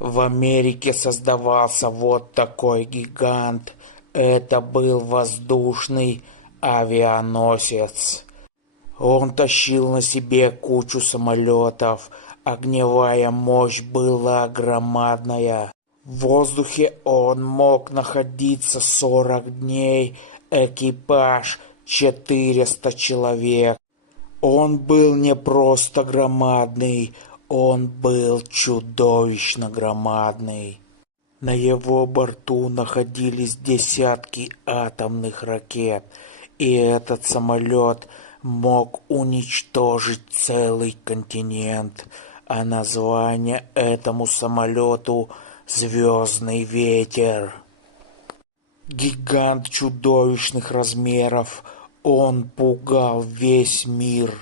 В Америке создавался вот такой гигант. Это был воздушный авианосец. Он тащил на себе кучу самолетов. Огневая мощь была громадная. В воздухе он мог находиться 40 дней. Экипаж 400 человек. Он был не просто громадный, он был чудовищно громадный. На его борту находились десятки атомных ракет, и этот самолет мог уничтожить целый континент, а название этому самолету «Звездный ветер». Гигант чудовищных размеров, он пугал весь мир.